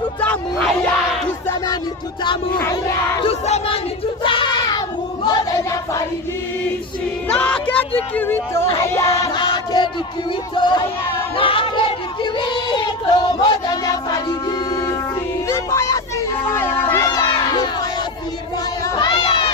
tutamu, tusemeni tutamu, tusemeni tutamu, Modenya Faridishi. Na kedi kiwito, na kedi kiwito, na kedi kiwito, Modenya Faridishi. Ni fire, si fire, ni fire, si fire,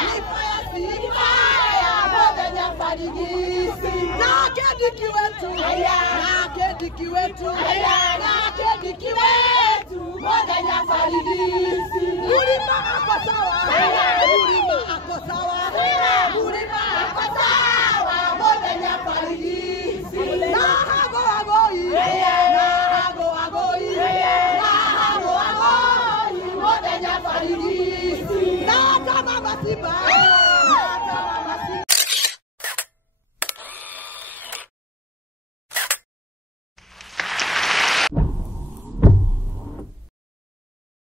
ni fire, si fire, Modenya Faridishi. Na kedi kiwetu, na kedi kiwetu, na kedi kiwetu, Modenya Faridishi. Mulima ako sawa, mulima ako sawa, mulima ako sawa, Modenya Faridishi. Na hago agoi, na hago agoi, na hago agoi, Modenya Faridishi. Na kama masiba.